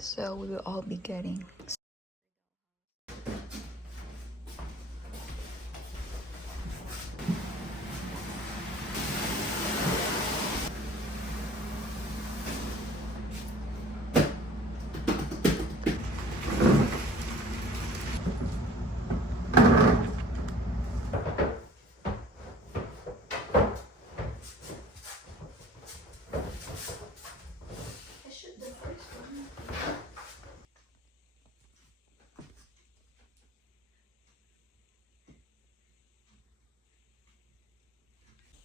So we will all be getting.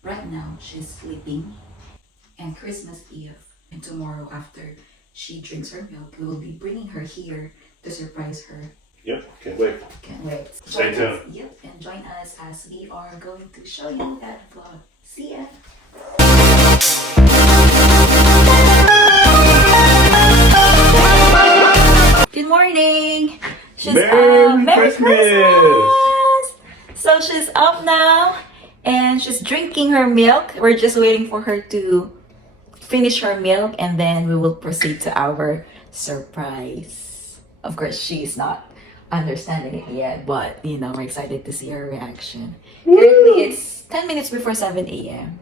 Right now, she's sleeping, and Christmas Eve and tomorrow after she drinks her milk, we will be bringing her here to surprise her. Yep, can't wait. Can't wait. Stay tuned. Yep, and join us as we are going to show you that vlog. See ya! Good morning! Merry Christmas! So she's up now and she's drinking her milk. We're just waiting for her to finish her milk and then we will proceed to our surprise. Of course, she's not understanding it yet, but you know, we're excited to see her reaction. Currently, it's 10 minutes before 7 a.m.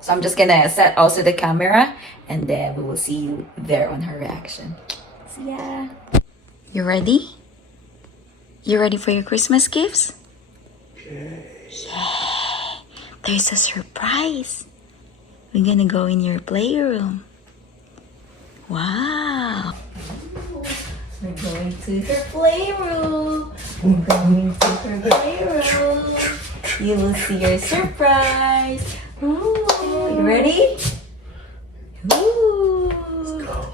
So I'm just gonna set also the camera and then we will see you there on her reaction. See ya! You ready? You ready for your Christmas gifts? Okay. Yeah. There's a surprise. We're gonna go in your playroom. Wow. We're going to her playroom. We're going to her playroom. You will see your surprise. Ooh, you ready? Ooh. Let's go.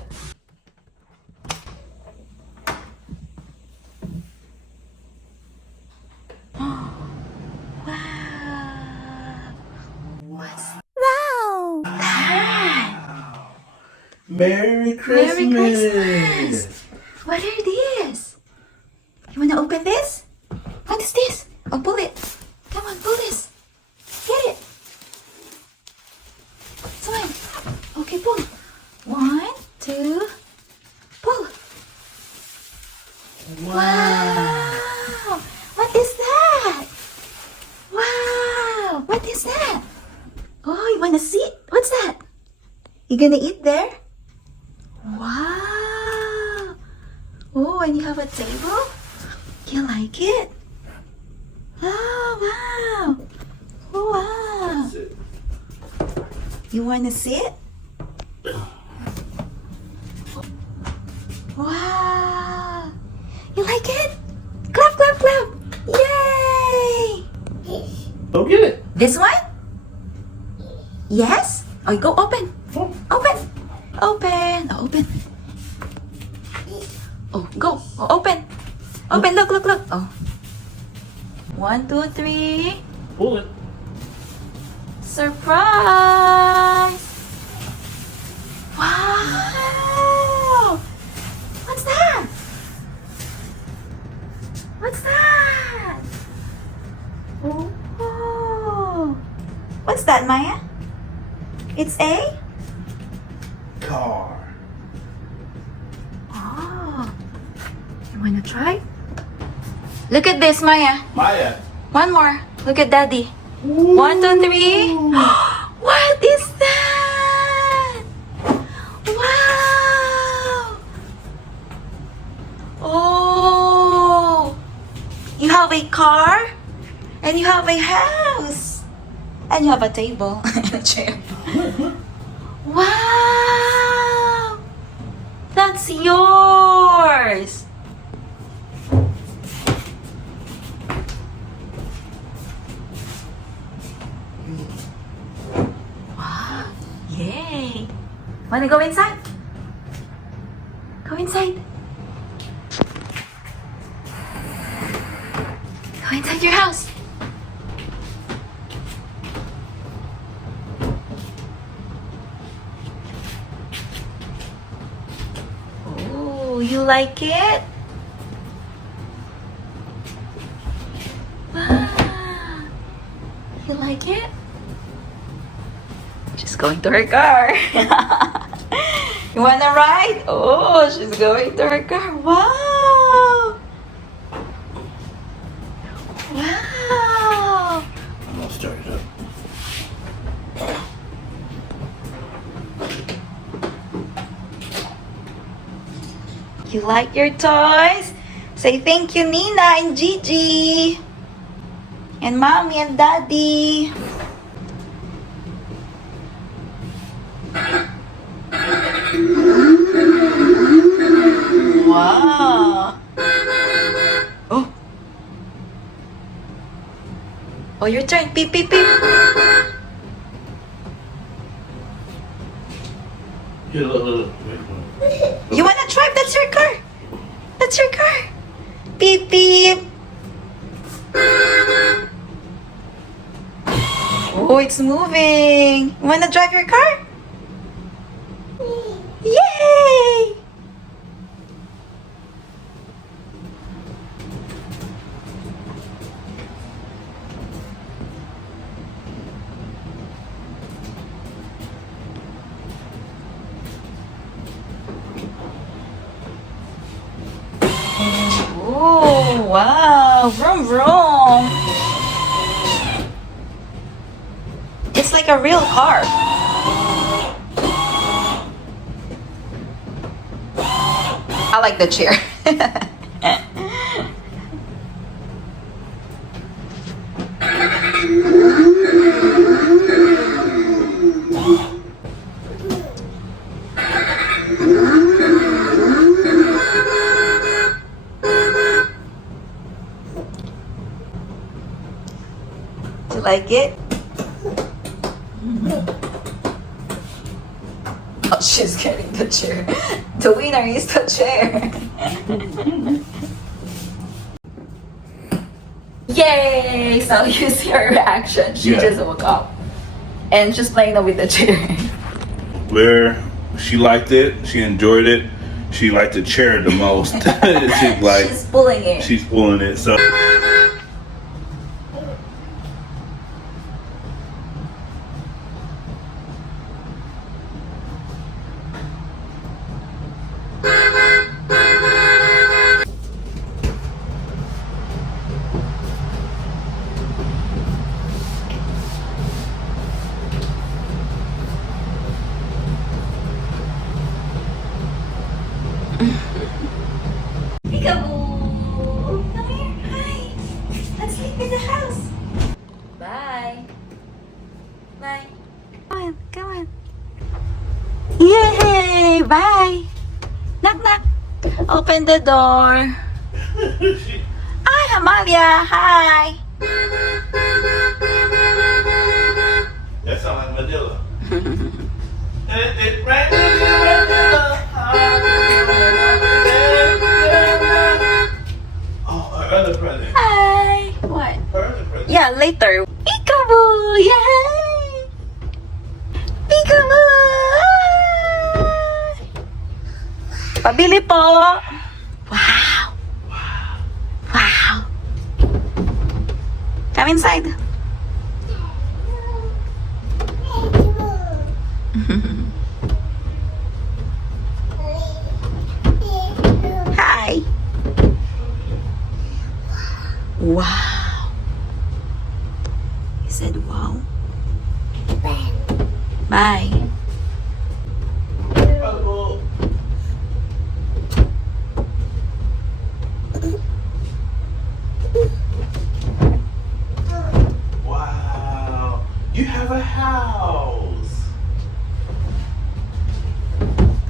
Wow. What's Wow. that? Merry Christmas! Merry Christmas! What are these? You wanna open this? What is this? Oh, pull it. Come on, pull this. Get it. Come on. Okay, pull. 1, 2, pull. Wow! What is that? Wow! What is that? Oh, you wanna see? What's that? You gonna eat there? Wow! Oh, and you have a table? You like it? Oh, wow! Oh, wow! Sit. You wanna sit? Wow! You like it? Clap, clap, clap! Yay! Go get it. This one? Yes? Oh, go open. Open. Open. Oh, open. Oh, go. Oh, open. Open. Look, look, look. Oh. 1, 2, 3. Pull it. Surprise! Wow! What's that? What's that? Oh. What's that, Maya? It's a? Car. Oh. You wanna try? Look at this, Maya. Maya. One more. Look at Daddy. 1, 2, 3. What is that? Wow! Oh! You have a car, and you have a house, and you have a table and a chair. Wow! That's yours! Wow! Yay! Wanna go inside? Go inside. Go inside your house. Oh, you like it? Wow. You like it? She's going to her car. You wanna ride? Oh, she's going to her car. Wow! Wow! I'm gonna start it up. You like your toys? Say thank you, Nina and Gigi. And Mommy and Daddy. Wow. Oh. Oh, your turn. Beep, beep, beep. Here, look. You wanna drive? That's your car. That's your car. Beep, beep. Oh, it's moving. You wanna drive your car? Yay! Oh, wow. Vroom, vroom. It's like a real car. I like the chair. Do you like it? Oh, she's getting the chair. The winner is the chair. Yay! So you see her reaction. She Yeah. just woke up. And she's playing with the chair. Where she liked it, she enjoyed it. She liked the chair the most. She's like, She's pulling it. she's pulling it. So Peekaboo! Come here. Hi. Let's sleep in the house. Bye. Bye. Come on. Come on. Yay! Bye. Knock, knock. Open the door. Hi, Amalia. Hi. that sounds like Manila. It rained in Manila. Oh, her other present. Hi. What? Her other present. Yeah, later. Peekaboo! Yay! Peekaboo! Hi! Pabili po! Wow! Wow! Come inside. Hi! Wow! He said wow. Bye. Oh, wow. You have a house.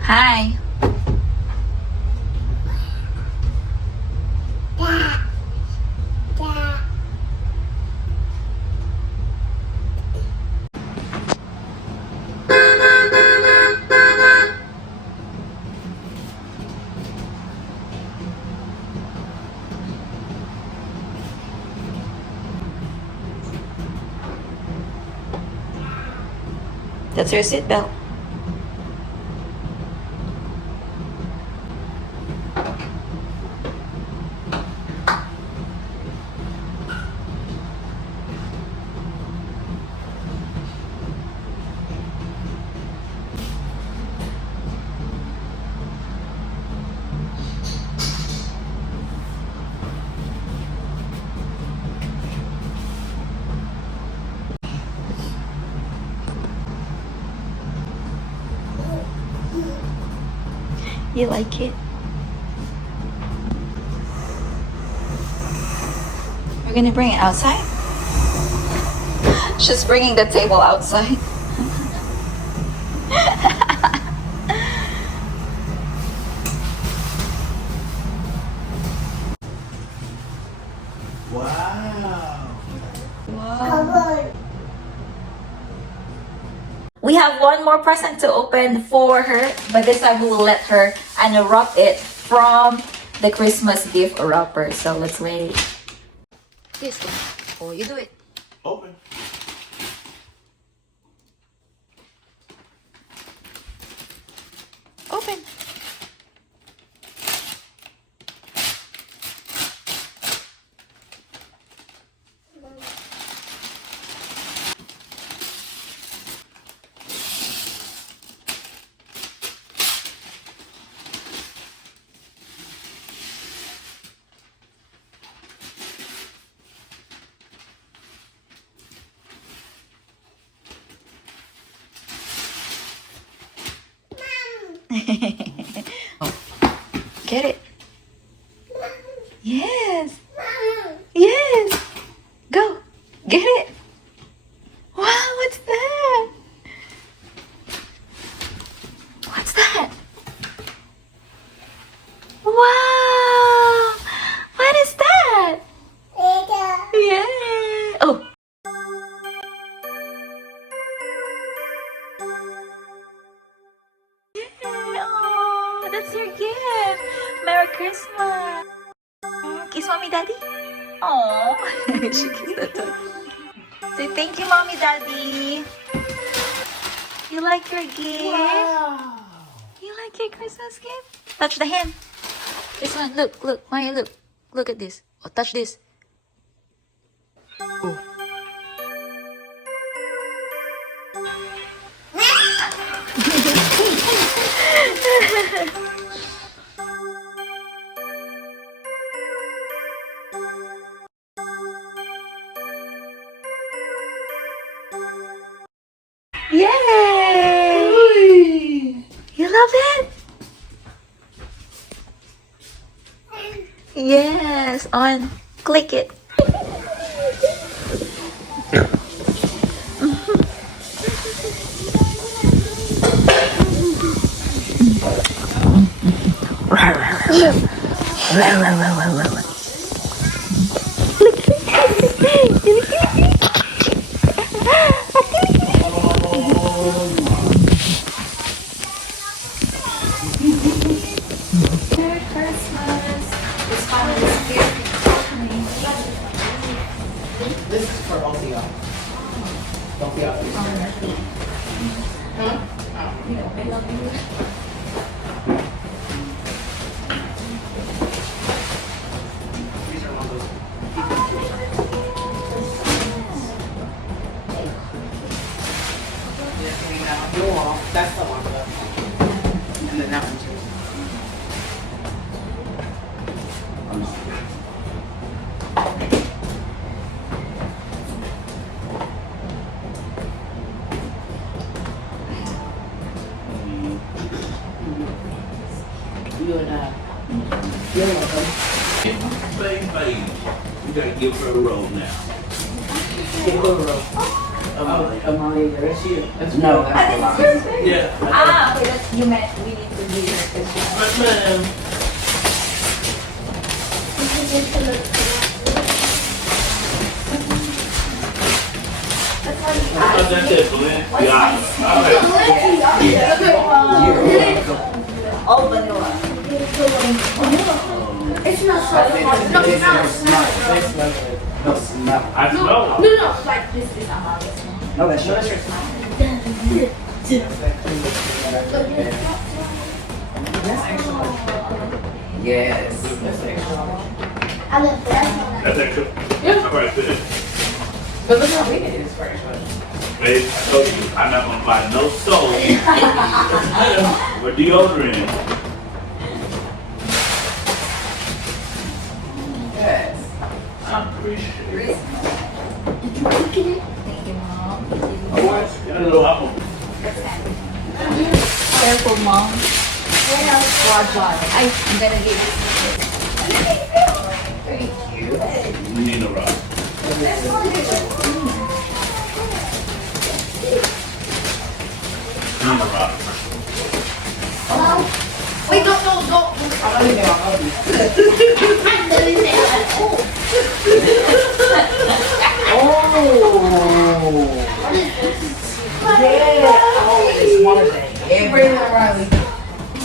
Hi. That's your seatbelt. You like it? We're gonna bring it outside? She's bringing the table outside. Wow. We have one more present to open for her, but this time we will let her unwrap it from the Christmas gift wrapper. So let's wait. This one. Oh, you do it. Open. Open. Get it. Yes. Yes. Go. Get it. Wow, what's that? What's that? Wow. What is that? Yeah. Oh. Oh, that's your gift. Merry Christmas. Kiss Mommy Daddy. Oh, she kissed the toy. Say thank you, Mommy Daddy. You like your gift? Wow. You like your Christmas gift? Touch the hand. This one. Look, look, Maya, look. Look at this. Oh, touch this. Oh. Yay! You love it? Yes, on. Click it. This is for both of y'all. Both of y'all. Huh? These are one of those. Your wall. That's the one. And then that one too. You're welcome. Baby, you gotta give her a roll now. Give her a roll. Amalia, that's you. That's no, that's the line. Yeah. Ah, okay, that's you meant we need to be here. Yes, ma'am. That's it, Glenn. Yeah. All right. All vanilla. It's not so hard. No, it's not. No, smell. I smell No, like this is Amalia's. No, that's yours. Yes. That's extra. I love that. That's extra. Yeah. All right, good. But look how big it is for extra. Babe, I told you, I'm not gonna buy no soap or deodorant. Yes. I appreciate it. Did you look at it? Thank you, Mom. Oh, got a little apple. Careful, Mom. What else? I'm gonna give you. We need a rock. We need a rock. Wait, don't. I'm leaving my hubby. I'm doing that. Oh. Yeah. Oh, it's one of them. Bring it, Riley.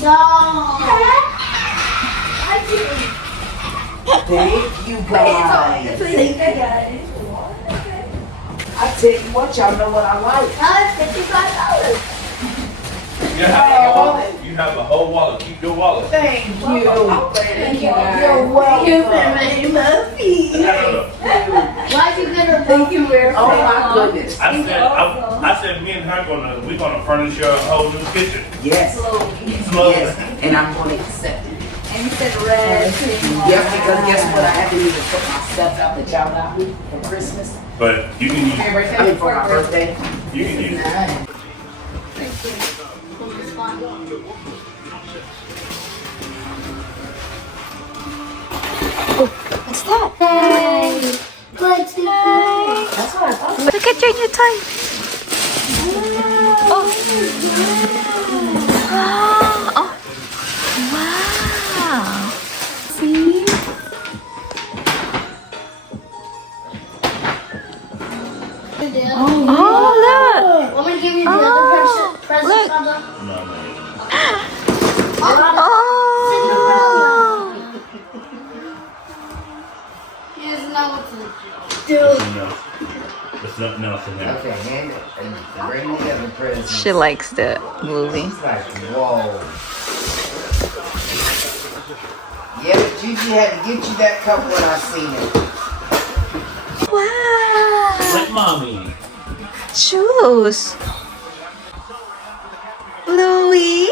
No. Thank you, guys. I tell you what, y'all know what I like. $55. You have a whole wallet. Keep your wallet. Thank you. Thank you, guys. You're welcome. Why'd you get a thank you very much? Oh my goodness. I said me and her we're gonna furnish your whole new kitchen. Yes. Slowly. Yes. And I'm gonna accept it. And you said red. Yep, because guess what? I had to even put my stuff out that y'all got me for Christmas. But you can use I mean, for my birthday. you can use it. What's that? Let's do it. That's what I thought. Look at your new toy. Oh. Oh. Wow. See? Oh, look. Want me to give you the other present? look. Santa? No. Oh. He doesn't know what to do. No. There's nothing else in there. Okay, hand it. And bring the other presents. She likes the movie. It's like, whoa. Yeah, but Gigi had to get you that cup when I seen it. Wow. Let mommy. Shoes. Bluey.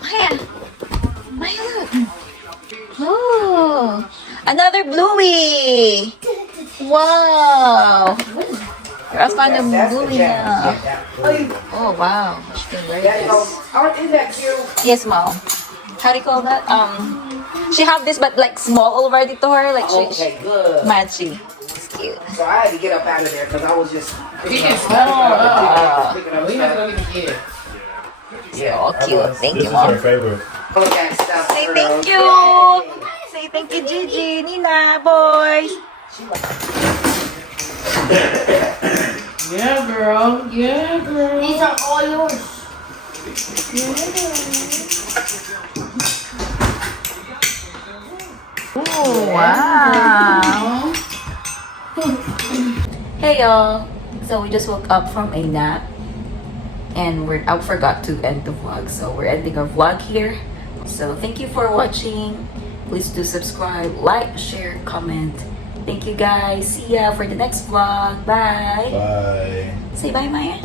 Maya. Maya, look. Oh. Another Bluey. Wow. You're a fan of That's the Bluey challenge. now. Oh, wow. She can wear That this. goes, oh, isn't that cute? Yes, mom. How do you call that? She have this, but like small already to her. Like she Okay, good. matchy. It's cute. So I had to get up out of there because I was just picking up smell stuff. Picking up stuff. Yeah, Oh, that cute. was- Thank This you, is her mom. favorite. Look at stuff, Say girl. thank you. Say thank you, Gigi, Nina, boys. Yeah, girl. Yeah, girl. These are all yours. Oh, wow. Hey, y'all. So we just woke up from a nap. And I forgot to end the vlog. So we're ending our vlog here. So thank you for watching. Please do subscribe, like, share, comment. Thank you guys. See ya for the next vlog. Bye. Bye. Say bye, Maya.